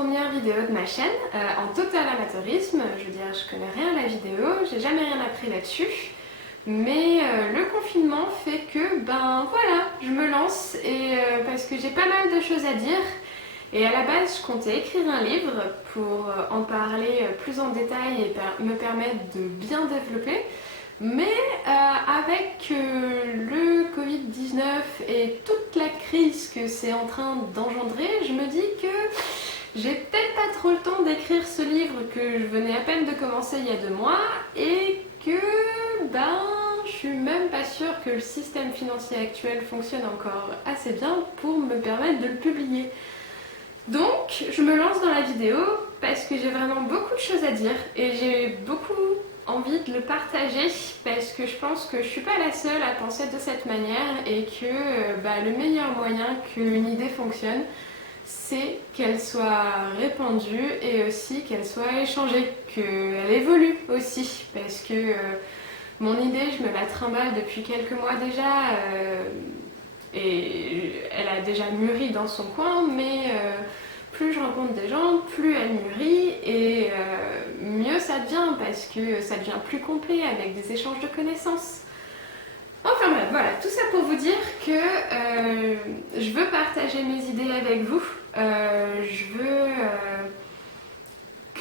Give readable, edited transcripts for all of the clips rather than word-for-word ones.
première vidéo de ma chaîne en total amateurisme. Je veux dire, je connais rien à la vidéo, j'ai jamais rien appris là-dessus. Mais le confinement fait que, ben voilà, je me lance et parce que j'ai pas mal de choses à dire. Et à la base, je comptais écrire un livre pour en parler plus en détail et me permettre de bien développer. Mais avec le Covid-19 et toute la crise que c'est en train d'engendrer, je me dis que j'ai peut-être pas trop le temps d'écrire ce livre que je venais à peine de commencer il y a 2 mois et que je suis même pas sûre que le système financier actuel fonctionne encore assez bien pour me permettre de le publier. Donc je me lance dans la vidéo parce que j'ai vraiment beaucoup de choses à dire et j'ai beaucoup envie de le partager parce que je pense que je suis pas la seule à penser de cette manière et que le meilleur moyen qu'une idée fonctionne, c'est qu'elle soit répandue et aussi qu'elle soit échangée, qu'elle évolue aussi parce que mon idée, je me la trimballe depuis quelques mois déjà et elle a déjà mûri dans son coin, mais plus je rencontre des gens, plus elle mûrit et mieux ça devient parce que ça devient plus complet avec des échanges de connaissances. Enfin bref, voilà, tout ça pour vous dire que je veux partager mes idées avec vous. Je veux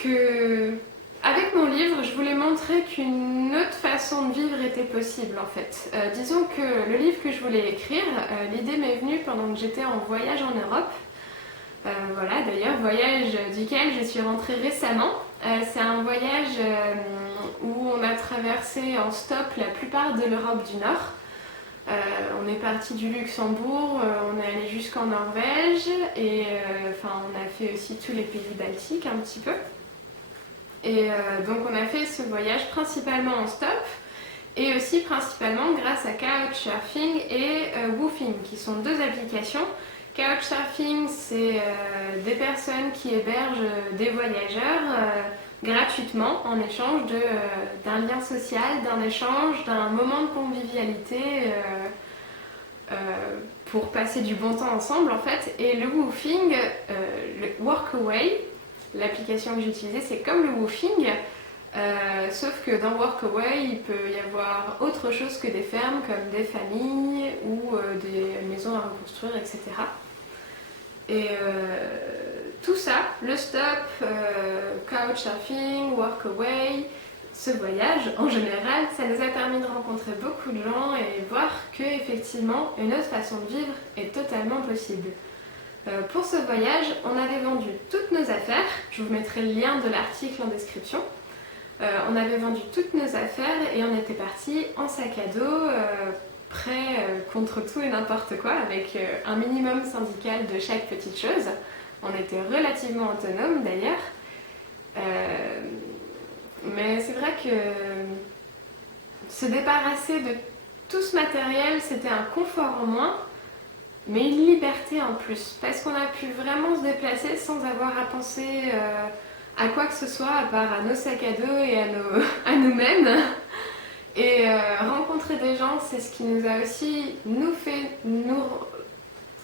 que, avec mon livre, je voulais montrer qu'une autre façon de vivre était possible en fait. Disons que le livre que je voulais écrire, l'idée m'est venue pendant que j'étais en voyage en Europe. Voilà, d'ailleurs, voyage duquel je suis rentrée récemment. C'est un voyage où on a traversé en stop la plupart de l'Europe du Nord. On est parti du Luxembourg, on est allé jusqu'en Norvège et on a fait aussi tous les pays baltiques un petit peu. Et donc on a fait ce voyage principalement en stop et aussi principalement grâce à Couchsurfing et Woofing qui sont 2 applications. Couchsurfing, c'est des personnes qui hébergent des voyageurs gratuitement en échange d'un lien social, d'un échange, d'un moment de convivialité pour passer du bon temps ensemble en fait. Et le Woofing, le Workaway, l'application que j'ai utilisée, c'est comme le Woofing, sauf que dans Workaway, il peut y avoir autre chose que des fermes comme des familles ou des maisons à reconstruire, etc. Et tout ça, le stop, Couchsurfing, Workaway, ce voyage en général, ça nous a permis de rencontrer beaucoup de gens et voir qu'effectivement une autre façon de vivre est totalement possible. Pour ce voyage, on avait vendu toutes nos affaires, je vous mettrai le lien de l'article en description. On avait vendu toutes nos affaires et on était parti en sac à dos, prêt contre tout et n'importe quoi, avec un minimum syndical de chaque petite chose. On était relativement autonome d'ailleurs. Mais c'est vrai que se débarrasser de tout ce matériel, c'était un confort en moins, mais une liberté en plus, parce qu'on a pu vraiment se déplacer sans avoir à penser à quoi que ce soit, à part à nos sacs à dos et à nous-mêmes. Et rencontrer des gens, c'est ce qui nous a aussi fait nous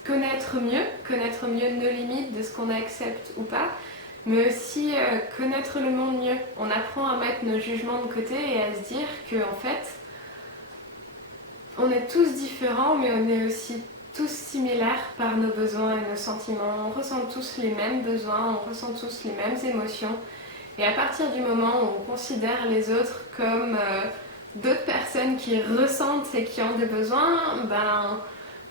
connaître mieux nos limites, de ce qu'on accepte ou pas, mais aussi connaître le monde mieux. On apprend à mettre nos jugements de côté et à se dire qu'en fait, on est tous différents, mais on est aussi tous similaires par nos besoins et nos sentiments. On ressent tous les mêmes besoins, on ressent tous les mêmes émotions. Et à partir du moment où on considère les autres comme d'autres personnes qui ressentent et qui ont des besoins,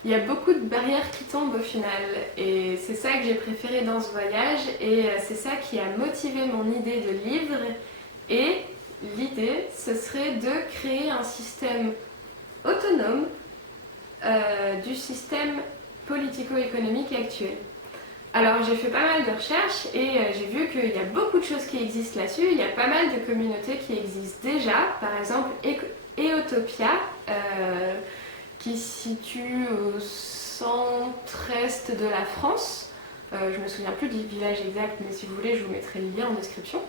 il y a beaucoup de barrières qui tombent au final. Et c'est ça que j'ai préféré dans ce voyage et c'est ça qui a motivé mon idée de livre. Et l'idée, ce serait de créer un système autonome du système politico-économique actuel. Alors j'ai fait pas mal de recherches et j'ai vu qu'il y a beaucoup de choses qui existent là-dessus. Il y a pas mal de communautés qui existent déjà. Par exemple, Eotopia, qui se situe au centre-est de la France. Je me souviens plus du village exact, mais si vous voulez, je vous mettrai le lien en description.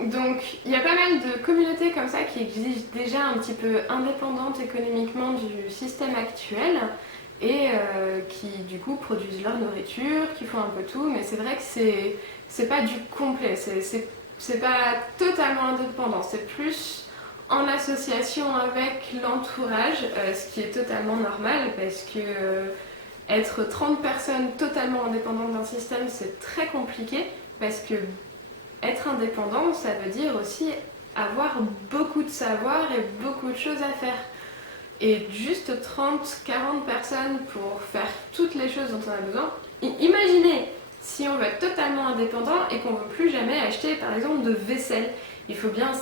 Donc il y a pas mal de communautés comme ça qui existent déjà un petit peu indépendantes économiquement du système actuel et qui du coup produisent leur nourriture, qui font un peu tout, mais c'est vrai que c'est pas du complet, c'est pas totalement indépendant, c'est plus en association avec l'entourage, ce qui est totalement normal parce que être 30 personnes totalement indépendantes d'un système, c'est très compliqué parce que être indépendant, ça veut dire aussi avoir beaucoup de savoir et beaucoup de choses à faire. Et juste 30-40 personnes pour faire toutes les choses dont on a besoin. Imaginez si on veut être totalement indépendant et qu'on ne veut plus jamais acheter par exemple de vaisselle. Il faut bien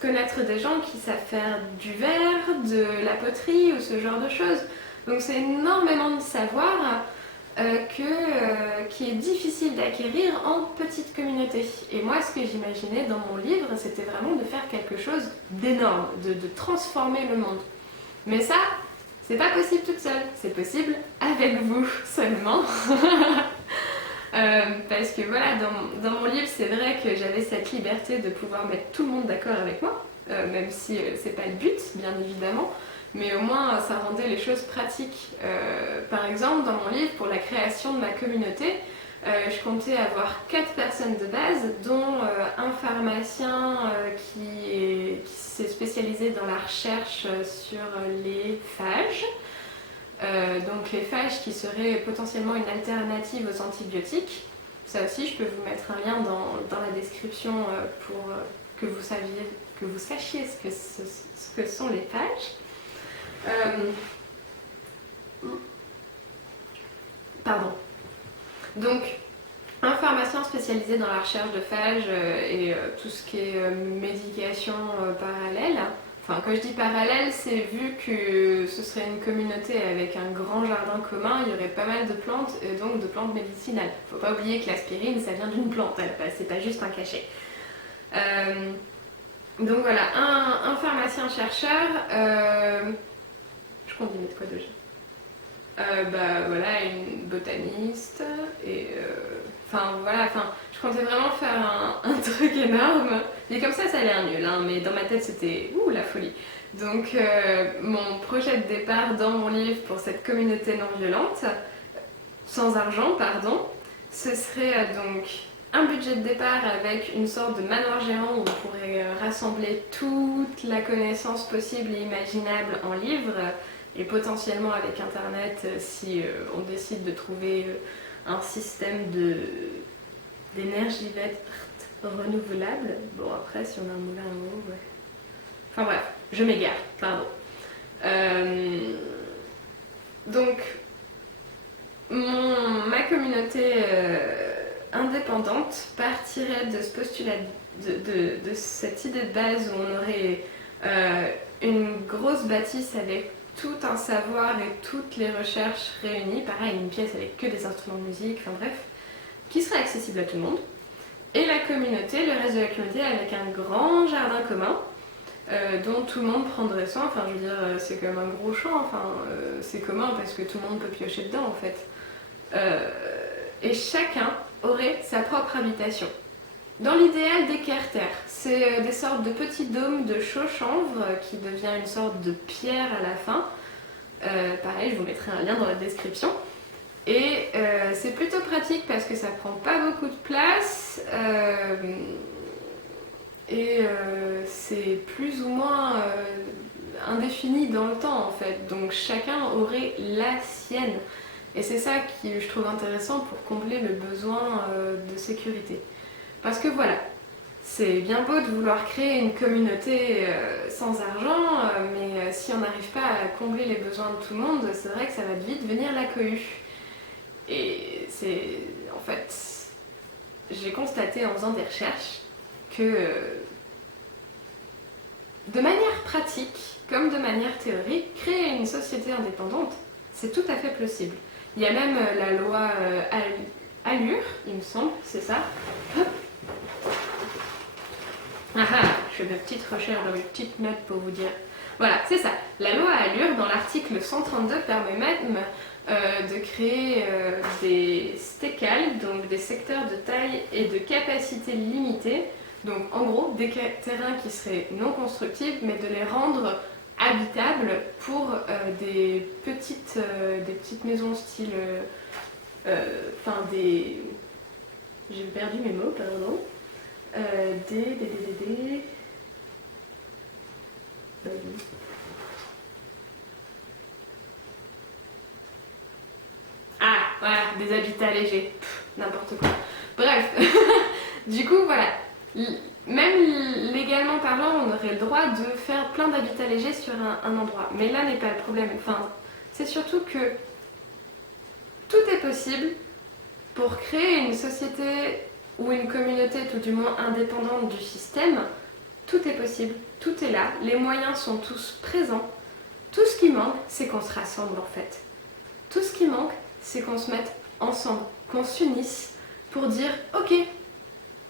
connaître des gens qui savent faire du verre, de la poterie ou ce genre de choses. Donc c'est énormément de savoir qui est difficile d'acquérir en petite communauté. Et moi, ce que j'imaginais dans mon livre, c'était vraiment de faire quelque chose d'énorme, de transformer le monde. Mais ça, c'est pas possible toute seule, c'est possible avec vous seulement. Parce que voilà, dans mon livre, c'est vrai que j'avais cette liberté de pouvoir mettre tout le monde d'accord avec moi, même si c'est pas le but, bien évidemment. Mais au moins, ça rendait les choses pratiques. Par exemple, dans mon livre, pour la création de ma communauté, je comptais avoir 4 personnes de base, dont un pharmacien qui s'est spécialisé dans la recherche sur les phages. Donc les phages qui seraient potentiellement une alternative aux antibiotiques. Ça aussi, je peux vous mettre un lien dans la description pour que vous sachiez ce que sont les phages. Pardon. Donc, un pharmacien spécialisé dans la recherche de phages et tout ce qui est médication parallèle. Enfin, quand je dis parallèle, c'est vu que ce serait une communauté avec un grand jardin commun, il y aurait pas mal de plantes, et donc de plantes médicinales. Faut pas oublier que l'aspirine, ça vient d'une plante, c'est pas juste un cachet. Donc voilà, un pharmacien chercheur, je compte y mettre quoi déjà voilà, une botaniste et je comptais vraiment faire un truc énorme. Et comme ça a l'air nul, hein, mais dans ma tête c'était la folie. Donc mon projet de départ dans mon livre pour cette communauté non violente, sans argent, pardon, ce serait donc un budget de départ avec une sorte de manoir géant où on pourrait rassembler toute la connaissance possible et imaginable en livre. Et potentiellement avec internet si on décide de trouver un système d'énergie verte renouvelable. Bon après si on a un moulin à eau, ouais. Enfin bref, je m'égare, pardon. Donc ma communauté indépendante partirait de ce postulat, de cette idée de base où on aurait une grosse bâtisse avec tout un savoir et toutes les recherches réunies, pareil, une pièce avec que des instruments de musique, enfin bref, qui serait accessible à tout le monde. Et la communauté, le reste de la communauté avec un grand jardin commun dont tout le monde prendrait soin. Enfin, je veux dire, c'est comme un gros champ, c'est commun parce que tout le monde peut piocher dedans en fait. Et chacun aurait sa propre habitation. Dans l'idéal des Carter, c'est des sortes de petits dômes de chaux chanvre qui devient une sorte de pierre à la fin. Pareil, je vous mettrai un lien dans la description. Et c'est plutôt pratique parce que ça prend pas beaucoup de place et c'est plus ou moins indéfini dans le temps en fait. Donc chacun aurait la sienne. Et c'est ça qui je trouve intéressant pour combler le besoin de sécurité. Parce que voilà, c'est bien beau de vouloir créer une communauté sans argent, mais si on n'arrive pas à combler les besoins de tout le monde, c'est vrai que ça va vite devenir la cohue. Et c'est... En fait, j'ai constaté en faisant des recherches que de manière pratique, comme de manière théorique, créer une société indépendante, c'est tout à fait possible. Il y a même la loi Allure, il me semble, c'est ça. Hop. Je fais ma petite recherche dans mes petites notes pour vous dire. Voilà, c'est ça. La loi Allure, dans l'article 132, permet même de créer des STECAL, donc des secteurs de taille et de capacité limitée. Donc en gros, des terrains qui seraient non constructibles, mais de les rendre habitable pour des petites maisons style... Enfin des... J'ai perdu mes mots, pardon. Ah, voilà, des habitats légers. N'importe quoi. Bref, du coup, voilà. Même légalement parlant, on aurait le droit de faire plein d'habitats légers sur un endroit. Mais là n'est pas le problème. Enfin, c'est surtout que tout est possible pour créer une société ou une communauté, tout du moins indépendante du système. Tout est possible, tout est là, les moyens sont tous présents. Tout ce qui manque, c'est qu'on se rassemble en fait. Tout ce qui manque, c'est qu'on se mette ensemble, qu'on s'unisse pour dire ok,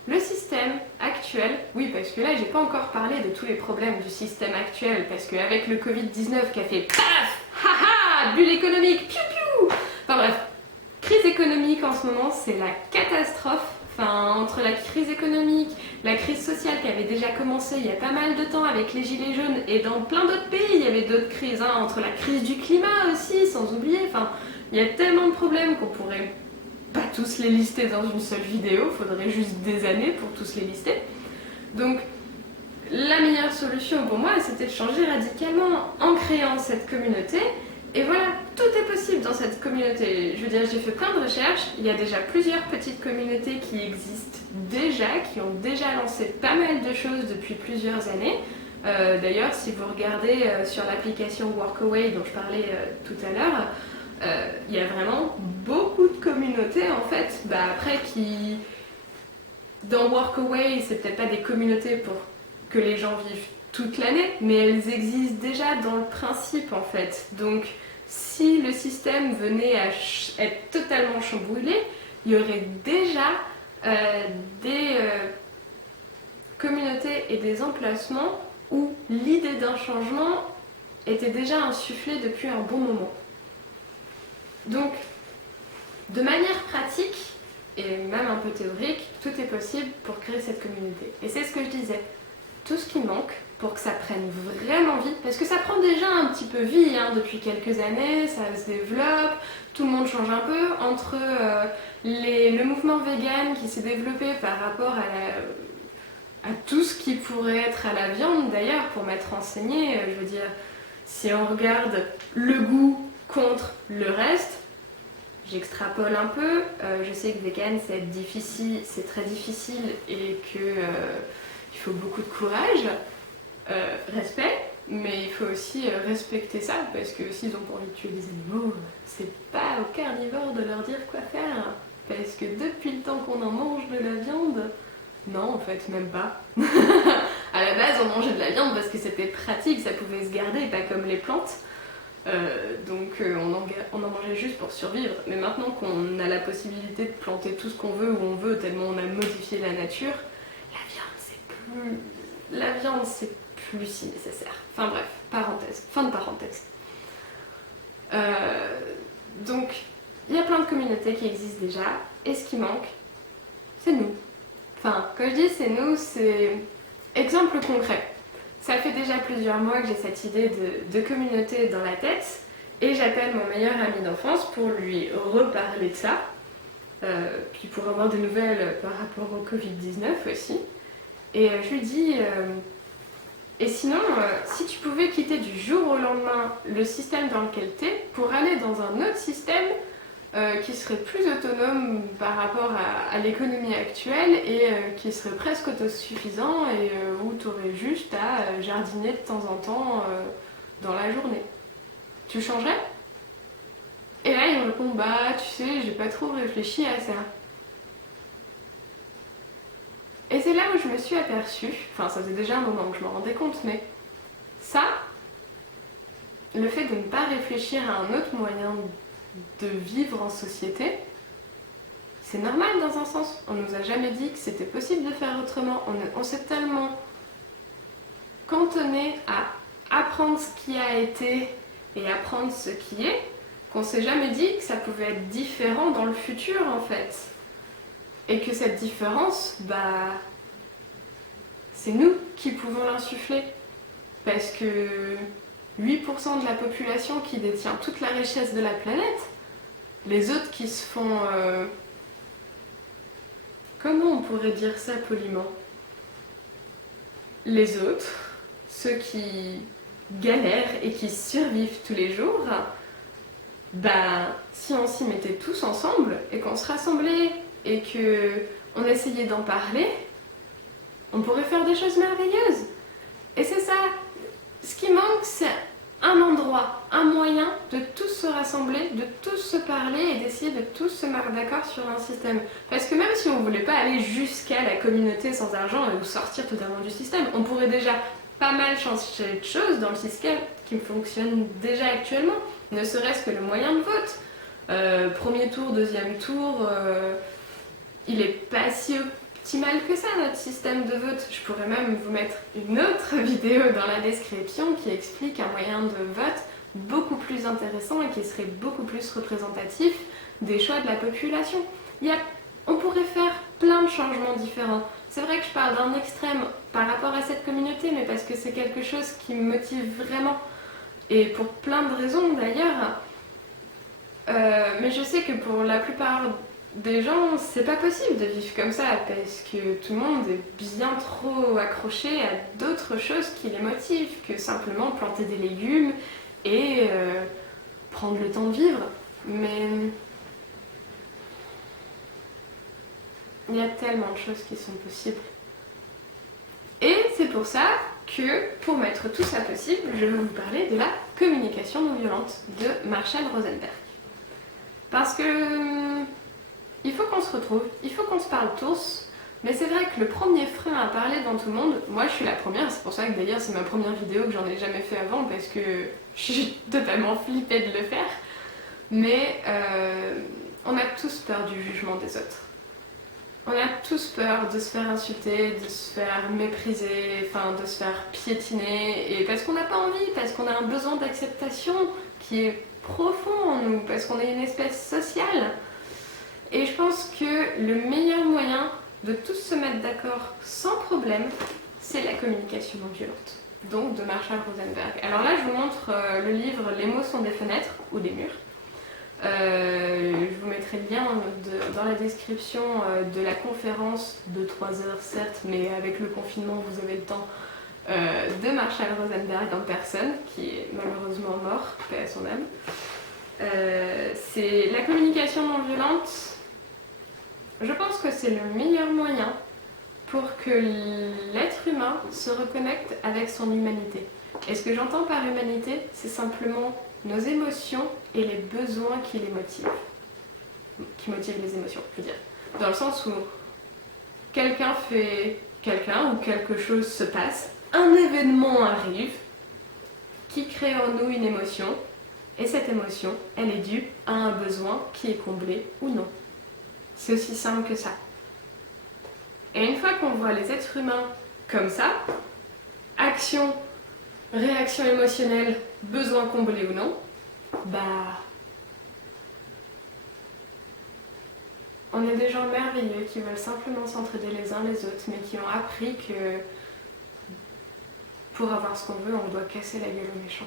le système actuel, oui parce que là j'ai pas encore parlé de tous les problèmes du système actuel, parce qu'avec le Covid-19 qui a fait paf, haha, bulle économique, piou piou. Enfin bref, crise économique en ce moment c'est la catastrophe. Enfin, entre la crise économique, la crise sociale qui avait déjà commencé il y a pas mal de temps avec les gilets jaunes et dans plein d'autres pays il y avait d'autres crises, hein, entre la crise du climat aussi, sans oublier, enfin, il y a tellement de problèmes qu'on pourrait pas tous les lister dans une seule vidéo, il faudrait juste des années pour tous les lister. Donc la meilleure solution pour moi c'était de changer radicalement en créant cette communauté. Et voilà, tout est possible dans cette communauté. Je veux dire, j'ai fait plein de recherches, il y a déjà plusieurs petites communautés qui existent déjà, qui ont déjà lancé pas mal de choses depuis plusieurs années. D'ailleurs, si vous regardez sur l'application Workaway dont je parlais tout à l'heure, il y a vraiment beaucoup de communautés en fait. Après, qui dans Workaway, c'est peut-être pas des communautés pour que les gens vivent toute l'année, mais elles existent déjà dans le principe en fait. Donc si le système venait à être totalement chamboulé, il y aurait déjà des communautés et des emplacements où l'idée d'un changement était déjà insufflée depuis un bon moment. Donc de manière pratique et même un peu théorique, tout est possible pour créer cette communauté. Et c'est ce que je disais, tout ce qui manque pour que ça prenne vraiment vie, parce que ça prend déjà un petit peu vie hein, depuis quelques années, ça se développe, tout le monde change un peu, entre le mouvement vegan qui s'est développé par rapport à tout ce qui pourrait être à la viande d'ailleurs, pour m'être renseigné, je veux dire, si on regarde le goût contre le reste, j'extrapole un peu, je sais que vegan c'est difficile, c'est très difficile et que il faut beaucoup de courage, respect, mais il faut aussi respecter ça parce que s'ils ont pas envie de tuer des animaux, c'est pas aux carnivores de leur dire quoi faire. Parce que depuis le temps qu'on en mange de la viande, non en fait même pas. À la base on mangeait de la viande parce que c'était pratique, ça pouvait se garder, pas comme les plantes. Donc on en mangeait juste pour survivre. Mais maintenant qu'on a la possibilité de planter tout ce qu'on veut où on veut, tellement on a modifié la nature, la viande c'est plus si nécessaire. Enfin bref, parenthèse, fin de parenthèse. Donc il y a plein de communautés qui existent déjà et ce qui manque, c'est nous. Enfin, quand je dis c'est nous, c'est exemple concret. Ça fait déjà plusieurs mois que j'ai cette idée de communauté dans la tête et j'appelle mon meilleur ami d'enfance pour lui reparler de ça, puis pour avoir des nouvelles par rapport au Covid-19 aussi. Et je lui dis, et sinon, si tu pouvais quitter du jour au lendemain le système dans lequel tu es pour aller dans un autre système qui serait plus autonome par rapport à l'économie actuelle et qui serait presque autosuffisant et où tu aurais juste à jardiner de temps en temps dans la journée. Tu changerais ? Et là, il me répond, bah tu sais, j'ai pas trop réfléchi à ça. Et c'est là où je me suis aperçue, enfin ça faisait déjà un moment que je m'en rendais compte, mais ça, le fait de ne pas réfléchir à un autre moyen de vivre en société, c'est normal dans un sens. On nous a jamais dit que c'était possible de faire autrement. On s'est tellement cantonné à apprendre ce qui a été et apprendre ce qui est, qu'on s'est jamais dit que ça pouvait être différent dans le futur en fait. Et que cette différence, bah, c'est nous qui pouvons l'insuffler. Parce que 8% de la population qui détient toute la richesse de la planète. Les autres qui se font... Comment on pourrait dire ça poliment? Les autres, ceux qui galèrent et qui survivent tous les jours, si on s'y mettait tous ensemble et qu'on se rassemblait et qu'on essayait d'en parler, on pourrait faire des choses merveilleuses. Et c'est ça, ce qui manque, c'est un endroit, un moyen de tous se rassembler, de tous se parler et d'essayer de tous se mettre d'accord sur un système. Parce que même si on ne voulait pas aller jusqu'à la communauté sans argent ou sortir totalement du système, on pourrait déjà pas mal changer de choses dans le système qui fonctionne déjà actuellement. Ne serait-ce que le moyen de vote. Premier tour, deuxième tour, il est pas si optimal que ça notre système de vote. Je pourrais même vous mettre une autre vidéo dans la description qui explique un moyen de vote beaucoup plus intéressant et qui serait beaucoup plus représentatif des choix de la population. On pourrait faire plein de changements différents. C'est vrai que je parle d'un extrême par rapport à cette communauté, mais parce que c'est quelque chose qui me motive vraiment. Et pour plein de raisons d'ailleurs. Mais je sais que pour la plupart des gens, c'est pas possible de vivre comme ça parce que tout le monde est bien trop accroché à d'autres choses qui les motivent que simplement planter des légumes et prendre le temps de vivre. Mais il y a tellement de choses qui sont possibles. Et c'est pour ça que, pour mettre tout ça possible, je vais vous parler de la communication non violente de Marshall Rosenberg. Parce que il faut qu'on se retrouve, il faut qu'on se parle tous, mais c'est vrai que le premier frein à parler devant tout le monde, moi je suis la première, c'est pour ça que d'ailleurs c'est ma première vidéo que j'en ai jamais fait avant parce que je suis totalement flippée de le faire, mais on a tous peur du jugement des autres. On a tous peur de se faire insulter, de se faire mépriser, de se faire piétiner, et parce qu'on n'a pas envie, parce qu'on a un besoin d'acceptation qui est profond en nous, parce qu'on est une espèce sociale. Et je pense que le meilleur moyen de tous se mettre d'accord sans problème, c'est la communication non violente. Donc de Marshall Rosenberg. Alors là, je vous montre le livre Les mots sont des fenêtres ou des murs. Je vous mettrai le lien dans la description de la conférence de 3 heures, certes, mais avec le confinement, vous avez le temps, de Marshall Rosenberg en personne, qui est malheureusement mort, paix à son âme. C'est la communication non violente. Je pense que c'est le meilleur moyen pour que l'être humain se reconnecte avec son humanité. Et ce que j'entends par humanité, c'est simplement nos émotions et les besoins qui les motivent. Qui motivent les émotions, je veux dire. Dans le sens où quelqu'un ou quelque chose se passe, un événement arrive qui crée en nous une émotion, et cette émotion, elle est due à un besoin qui est comblé ou non. C'est aussi simple que ça. Et une fois qu'on voit les êtres humains comme ça, action, réaction émotionnelle, besoin comblé ou non, on est des gens merveilleux qui veulent simplement s'entraider les uns les autres, mais qui ont appris que pour avoir ce qu'on veut, on doit casser la gueule aux méchants.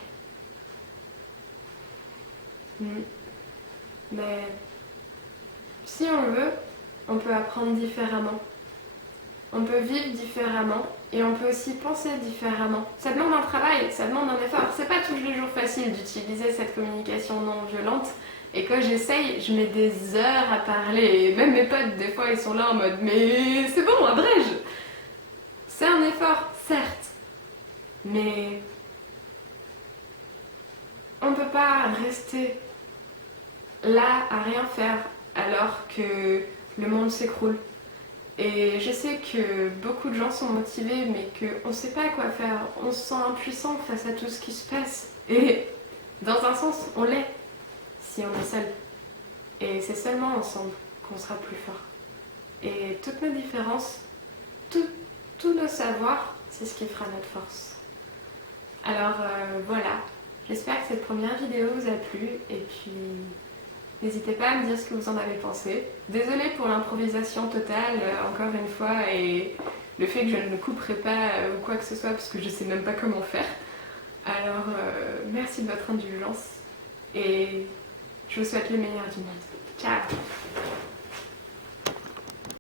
Mais si on veut, on peut apprendre différemment. On peut vivre différemment et on peut aussi penser différemment. Ça demande un travail, ça demande un effort. C'est pas tous les jours facile d'utiliser cette communication non violente. Et quand j'essaye, je mets des heures à parler. Et même mes potes, des fois, ils sont là en mode « Mais c'est bon, abrège !» C'est un effort, certes. Mais on ne peut pas rester là à rien faire alors que le monde s'écroule. Et je sais que beaucoup de gens sont motivés, mais qu'on ne sait pas quoi faire. On se sent impuissant face à tout ce qui se passe. Et dans un sens, on l'est, si on est seul. Et c'est seulement ensemble qu'on sera plus fort. Et toutes nos différences, tous nos savoirs, c'est ce qui fera notre force. Alors voilà, j'espère que cette première vidéo vous a plu. Et puis, n'hésitez pas à me dire ce que vous en avez pensé. Désolée pour l'improvisation totale, encore une fois, et le fait que je ne couperai pas ou quoi que ce soit, parce que je sais même pas comment faire. Alors, merci de votre indulgence et je vous souhaite le meilleur du monde. Ciao!